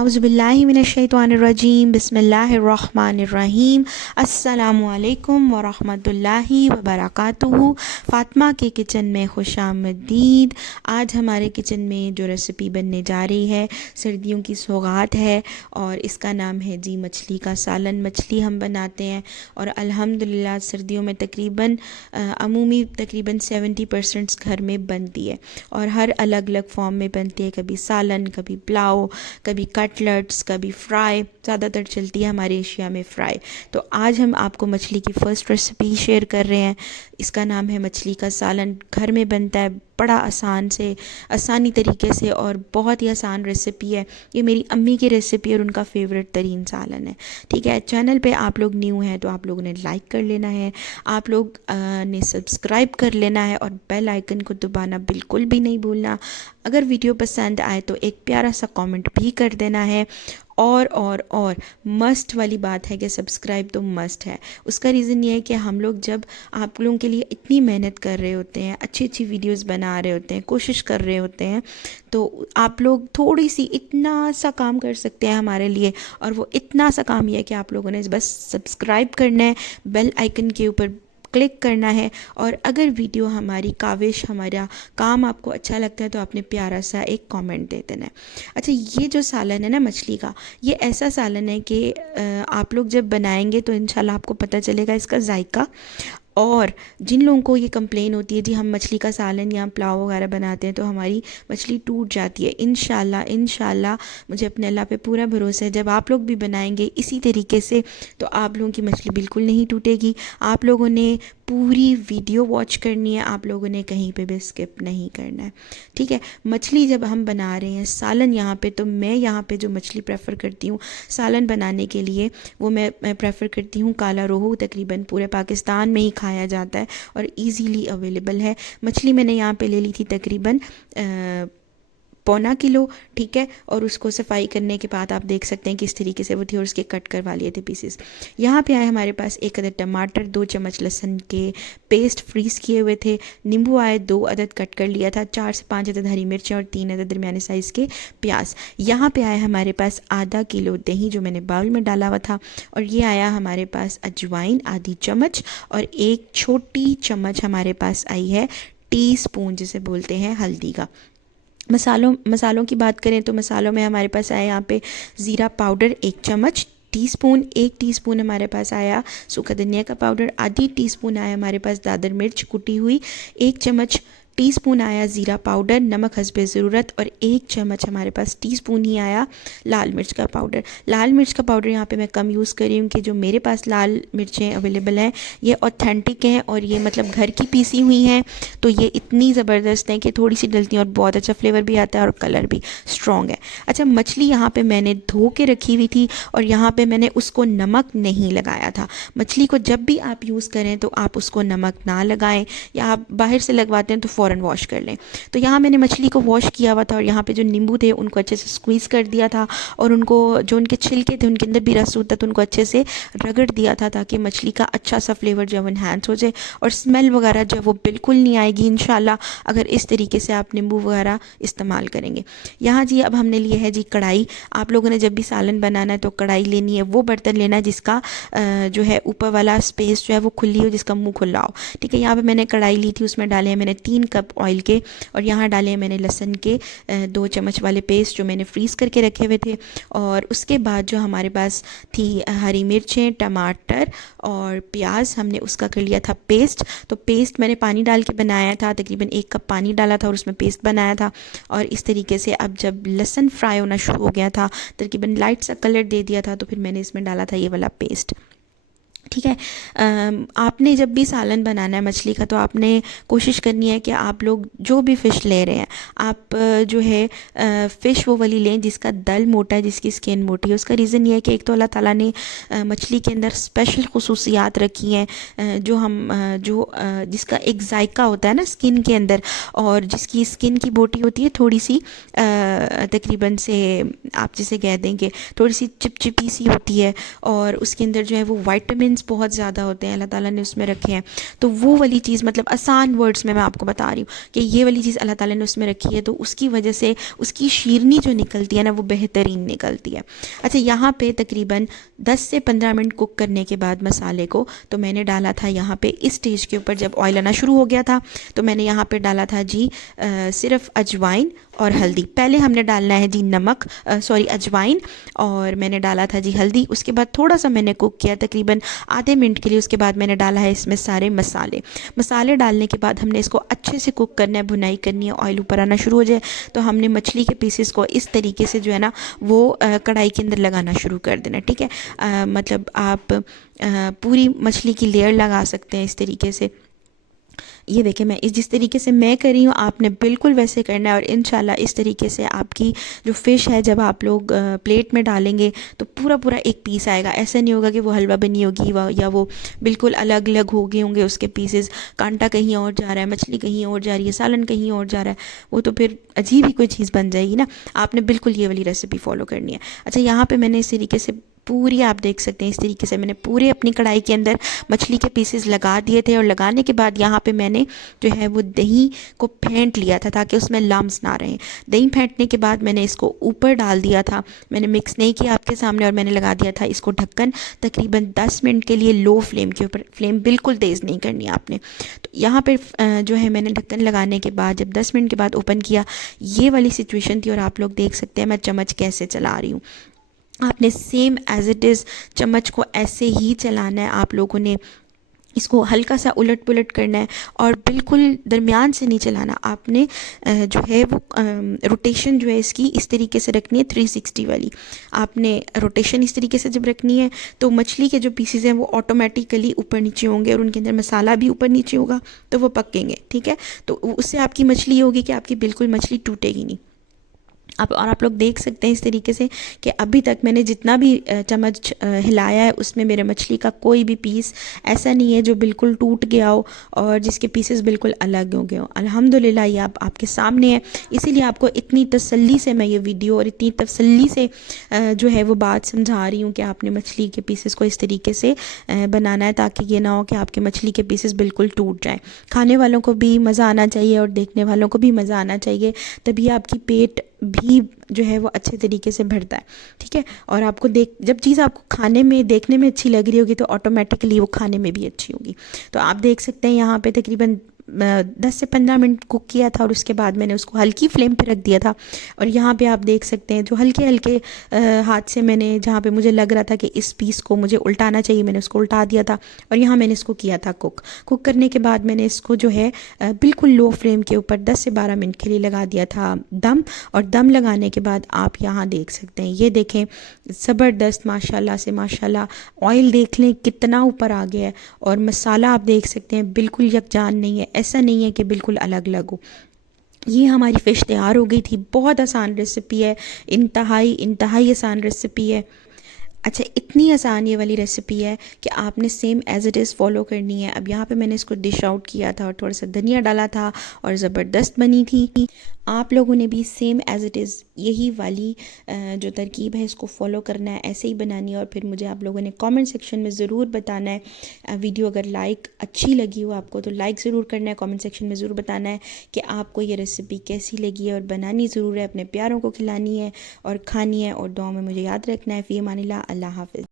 औज़ुबिल्लाहि मिनश्शैतानिर्रजीम बिस्मिल्लाहिर्रहमानिर्रहीम अस्सलामुअलैकुम वरहमतुल्लाहि वबरकातुहू। फ़ातिमा के किचन में खुशामदीद। आज हमारे किचन में जो रेसिपी बनने जा रही है सर्दियों की सौगात है और इसका नाम है जी मछली का सालन। मछली हम बनाते हैं और अल्हम्दुलिल्लाह सर्दियों में तकरीबन अमूमी तकरीबन 70% घर में बनती है और हर अलग अलग फॉर्म में बनती है। कभी सालन, कभी पुलाव, कभी कटलेट्स, कभी फ्राई। ज़्यादातर चलती है हमारे एशिया में फ्राई। तो आज हम आपको मछली की फ़र्स्ट रेसिपी शेयर कर रहे हैं। इसका नाम है मछली का सालन। घर में बनता है बड़ा आसानी तरीके से और बहुत ही आसान रेसिपी है। ये मेरी अम्मी की रेसिपी और उनका फेवरेट तरीन सालन है। ठीक है, चैनल पे आप लोग न्यू हैं तो आप लोगों ने लाइक कर लेना है, आप लोग ने सब्सक्राइब कर लेना है और बेल आइकन को दबाना बिल्कुल भी नहीं भूलना। अगर वीडियो पसंद आए तो एक प्यारा सा कमेंट भी कर देना है। और मस्ट वाली बात है कि सब्सक्राइब तो मस्ट है। उसका रीज़न ये है कि हम लोग जब आप लोगों के लिए इतनी मेहनत कर रहे होते हैं, अच्छी अच्छी वीडियोस बना रहे होते हैं, कोशिश कर रहे होते हैं, तो आप लोग थोड़ी सी इतना सा काम कर सकते हैं हमारे लिए। और वो इतना सा काम ये है कि आप लोगों ने बस सब्सक्राइब करना है, बेल आइकन के ऊपर क्लिक करना है। और अगर वीडियो हमारी काविश, हमारा काम आपको अच्छा लगता है तो आपने प्यारा सा एक कमेंट दे देना है। अच्छा, ये जो सालन है ना मछली का, ये ऐसा सालन है कि आप लोग जब बनाएंगे तो इंशाल्लाह आपको पता चलेगा इसका जायका। और जिन लोगों को ये कंप्लेन होती है जी हम मछली का सालन या पुलाव वगैरह बनाते हैं तो हमारी मछली टूट जाती है, इंशाल्लाह मुझे अपने अल्लाह पे पूरा भरोसा है, जब आप लोग भी बनाएंगे इसी तरीके से तो आप लोगों की मछली बिल्कुल नहीं टूटेगी। आप लोगों ने पूरी वीडियो वॉच करनी है, आप लोगों ने कहीं पे भी स्किप नहीं करना है। ठीक है, मछली जब हम बना रहे हैं सालन यहाँ पे, तो मैं यहाँ पे जो मछली प्रेफर करती हूँ सालन बनाने के लिए वो मैं प्रेफर करती हूँ काला रोहू। तकरीबन पूरे पाकिस्तान में ही खाया जाता है और इजीली अवेलेबल है। मछली मैंने यहाँ पे ले ली थी तकरीबन 1.25 किलो। ठीक है, और उसको सफाई करने के बाद आप देख सकते हैं किस तरीके से वो थी और उसके कट करवा लिए थे पीसेस। यहाँ पे आए हमारे पास 1 अदद टमाटर, 2 चम्मच लहसुन के पेस्ट फ्रीज़ किए हुए थे। नींबू आए 2 अदद कट कर लिया था, 4 से 5 अदद हरी मिर्चें और 3 अदद दरमियाने साइज़ के प्याज। यहाँ पे आए हमारे पास आधा किलो दही जो मैंने बाउल में डाला हुआ था। और ये आया हमारे पास अजवाइन आधी चम्मच और 1 छोटी चम्मच हमारे पास आई है टीस्पून जिसे बोलते हैं हल्दी का। मसालों की बात करें तो मसालों में हमारे पास आया यहाँ पे ज़ीरा पाउडर 1 चम्मच, 1 टीस्पून हमारे पास आया सूखा धनिया का पाउडर, आधी टीस्पून आया हमारे पास दादर मिर्च कुटी हुई, 1 चम्मच टीस्पून आया ज़ीरा पाउडर, नमक हस्बे ज़रूरत और 1 चम्मच हमारे पास टीस्पून ही आया लाल मिर्च का पाउडर। लाल मिर्च का पाउडर यहाँ पे मैं कम यूज़ कर रही हूँ कि जो मेरे पास लाल मिर्चें अवेलेबल हैं ये ऑथेंटिक हैं और ये मतलब घर की पीसी हुई हैं, तो ये इतनी ज़बरदस्त हैं कि थोड़ी सी डलती हैं और बहुत अच्छा फ्लेवर भी आता है और कलर भी स्ट्रॉन्ग है। अच्छा, मछली यहाँ पर मैंने धो के रखी हुई थी और यहाँ पर मैंने उसको नमक नहीं लगाया था। मछली को जब भी आप यूज़ करें तो आप उसको नमक ना लगाएं, या आप बाहर से लगवाते हैं तो फ़ौरन वॉश कर लें। तो यहाँ मैंने मछली को वॉश किया हुआ था और यहाँ पे जो नींबू थे उनको अच्छे से स्क्वीज़ कर दिया था और उनको जो उनके छिलके थे उनके अंदर भी रस होता था उनको अच्छे से रगड़ दिया था ताकि मछली का अच्छा सा फ्लेवर जो है इन्हांस हो जाए और स्मेल वगैरह जो है वो बिल्कुल नहीं आएगी इंशाल्लाह, अगर इस तरीके से आप नींबू वगैरह इस्तेमाल करेंगे। यहाँ जी अब हमने लिया है जी कढ़ाई। आप लोगों ने जब भी सालन बनाना है तो कढ़ाई लेनी है, वो बर्तन लेना है जिसका जो है ऊपर वाला स्पेस जो है वो खुली हो, जिसका मुँह खुला हो। ठीक है, यहाँ पर मैंने कढ़ाई ली थी, उसमें डाले हैं मैंने 3 कप ऑयल के और यहाँ डाले मैंने लहसुन के 2 चम्मच वाले पेस्ट जो मैंने फ्रीज़ करके रखे हुए थे। और उसके बाद जो हमारे पास थी हरी मिर्चें, टमाटर और प्याज, हमने उसका कर लिया था पेस्ट। तो पेस्ट मैंने पानी डाल के बनाया था, तकरीबन 1 कप पानी डाला था और उसमें पेस्ट बनाया था। और इस तरीके से अब जब लहसुन फ्राई होना शुरू हो गया था, तकरीबन लाइट सा कलर दे दिया था, तो फिर मैंने इसमें डाला था ये वाला पेस्ट। ठीक है, आपने जब भी सालन बनाना है मछली का तो आपने कोशिश करनी है कि आप लोग जो भी फ़िश ले रहे हैं आप जो है फ़िश वो वाली लें जिसका दल मोटा है, जिसकी स्किन मोटी है। उसका रीज़न ये है कि एक तो अल्लाह ताला ने मछली के अंदर स्पेशल खुसूसियात रखी हैं जिसका एक जायका होता है ना स्किन के अंदर, और जिसकी स्किन की बोटी होती है थोड़ी सी तकरीबन से आप जिसे कह दें कि थोड़ी सी चिपचिपी सी होती है और उसके अंदर जो है वो वाइटामिन इंग्रेडिएंट्स बहुत ज़्यादा होते हैं अल्लाह ताला ने उसमें रखे हैं, तो वो वाली चीज़ मतलब आसान वर्ड्स में मैं आपको बता रही हूँ कि ये वाली चीज़ अल्लाह ताला ने उसमें रखी है, तो उसकी वजह से उसकी शीरनी जो निकलती है ना वो बेहतरीन निकलती है। अच्छा, यहाँ पे तकरीबन 10 से 15 मिनट कुक करने के बाद मसाले को तो मैंने डाला था यहाँ पे इस स्टेज के ऊपर, जब ऑयल आना शुरू हो गया था तो मैंने यहाँ पे डाला था जी सिर्फ अजवाइन और हल्दी। पहले हमने डालना है जी नमक, सॉरी अजवाइन, और मैंने डाला था जी हल्दी। उसके बाद थोड़ा सा मैंने कुक किया तकरीबन आधे मिनट के लिए। उसके बाद मैंने डाला है इसमें सारे मसाले। मसाले डालने के बाद हमने इसको अच्छे से कुक करना है, भुनाई करनी है। ऑयल ऊपर आना शुरू हो जाए तो हमने मछली के पीसेस को इस तरीके से जो है ना वो कढ़ाई के अंदर लगाना शुरू कर देना, ठीक है। मतलब आप पूरी मछली की लेयर लगा सकते हैं इस तरीके से। ये देखें, मैं इस जिस तरीके से मैं कर रही हूँ आपने बिल्कुल वैसे करना है, और इंशाल्लाह इस तरीके से आपकी जो फ़िश है जब आप लोग प्लेट में डालेंगे तो पूरा पूरा एक पीस आएगा। ऐसा नहीं होगा कि वो हलवा बनी होगी या वो बिल्कुल अलग अलग हो गए होंगे उसके पीसेस, कांटा कहीं और जा रहा है, मछली कहीं और जा रही है, सालन कहीं और जा रहा है, वो तो फिर अजीब ही कोई चीज़ बन जाएगी ना। आपने बिल्कुल ये वाली रेसिपी फॉलो करनी है। अच्छा, यहाँ पर मैंने इस तरीके से पूरी, आप देख सकते हैं इस तरीके से मैंने पूरे अपनी कढ़ाई के अंदर मछली के पीसेस लगा दिए थे, और लगाने के बाद यहाँ पे मैंने जो है वो दही को फेंट लिया था ताकि उसमें लम्स ना रहें। दही फेंटने के बाद मैंने इसको ऊपर डाल दिया था, मैंने मिक्स नहीं किया आपके सामने, और मैंने लगा दिया था इसको ढक्कन तकरीबन 10 मिनट के लिए लो फ्लेम के ऊपर। फ्लेम बिल्कुल तेज़ नहीं करनी है आपने। तो यहाँ पर जो है मैंने ढक्कन लगाने के बाद जब 10 मिनट के बाद ओपन किया, ये वाली सिचुएशन थी, और आप लोग देख सकते हैं मैं चम्मच कैसे चला रही हूँ। आपने सेम एज इट इज़ चम्मच को ऐसे ही चलाना है। आप लोगों ने इसको हल्का सा उलट पुलट करना है और बिल्कुल दरमियान से नहीं चलाना। आपने जो है वो रोटेशन जो है इसकी इस तरीके से रखनी है 360 वाली। आपने रोटेशन इस तरीके से जब रखनी है तो मछली के जो पीसेस हैं वो ऑटोमेटिकली ऊपर नीचे होंगे, और उनके अंदर मसाला भी ऊपर नीचे होगा तो वो पकेंगे, ठीक है। तो उससे आपकी मछली ये होगी कि आपकी बिल्कुल मछली टूटेगी नहीं। आप लोग देख सकते हैं इस तरीके से कि अभी तक मैंने जितना भी चम्मच हिलाया है उसमें मेरे मछली का कोई भी पीस ऐसा नहीं है जो बिल्कुल टूट गया हो और जिसके पीसेस बिल्कुल अलग हो गए हो। अल्हम्दुलिल्लाह ये आपके सामने है, इसीलिए आपको इतनी तसल्ली से मैं ये वीडियो और इतनी तसल्ली से जो है वो बात समझा रही हूँ कि आपने मछली के पीसेस को इस तरीके से बनाना है ताकि ये ना हो कि आपके मछली के पीसेस बिल्कुल टूट जाएँ। खाने वालों को भी मज़ा आना चाहिए और देखने वालों को भी मज़ा आना चाहिए, तभी आपकी पेट भी जो है वो अच्छे तरीके से भरता है, ठीक है। और आपको जब चीज़ आपको खाने में देखने में अच्छी लग रही होगी तो ऑटोमेटिकली वो खाने में भी अच्छी होगी। तो आप देख सकते हैं यहाँ पे तकरीबन 10 से 15 मिनट कुक किया था, और उसके बाद मैंने उसको हल्की फ्लेम पे रख दिया था। और यहाँ पे आप देख सकते हैं जो हल्के हल्के हाथ से मैंने, जहाँ पे मुझे लग रहा था कि इस पीस को मुझे उल्टाना चाहिए, मैंने उसको उल्टा दिया था, और यहाँ मैंने इसको किया था कुक करने के बाद मैंने इसको जो है बिल्कुल लो फ्लेम के ऊपर 10 से 12 मिनट के लिए लगा दिया था दम। और दम लगाने के बाद आप यहाँ देख सकते हैं, ये देखें ज़बरदस्त माशाल्लाह से माशाल्लाह, ऑयल देख लें कितना ऊपर आ गया है, और मसाला आप देख सकते हैं बिल्कुल यकजान नहीं है, ऐसा नहीं है कि बिल्कुल अलग अलग हो। ये हमारी फ़िश तैयार हो गई थी। बहुत आसान रेसिपी है, इंतहाई आसान रेसिपी है। अच्छा, इतनी आसान ये वाली रेसिपी है कि आपने same as it is follow करनी है। अब यहाँ पे मैंने इसको डिश आउट किया था और थोड़ा सा धनिया डाला था और ज़बरदस्त बनी थी। आप लोगों ने भी सेम एज़ इट इज़ यही वाली जो तरकीब है इसको फॉलो करना है, ऐसे ही बनानी है, और फिर मुझे आप लोगों ने कमेंट सेक्शन में ज़रूर बताना है। वीडियो अगर लाइक अच्छी लगी हो आपको तो लाइक ज़रूर करना है, कमेंट सेक्शन में ज़रूर बताना है कि आपको ये रेसिपी कैसी लगी है, और बनानी ज़रूर है, अपने प्यारों को खिलानी है और खानी है, और दुआ में मुझे याद रखना है। फ़ी अमानिल्लाह, अल्लाह हाफ़िज़।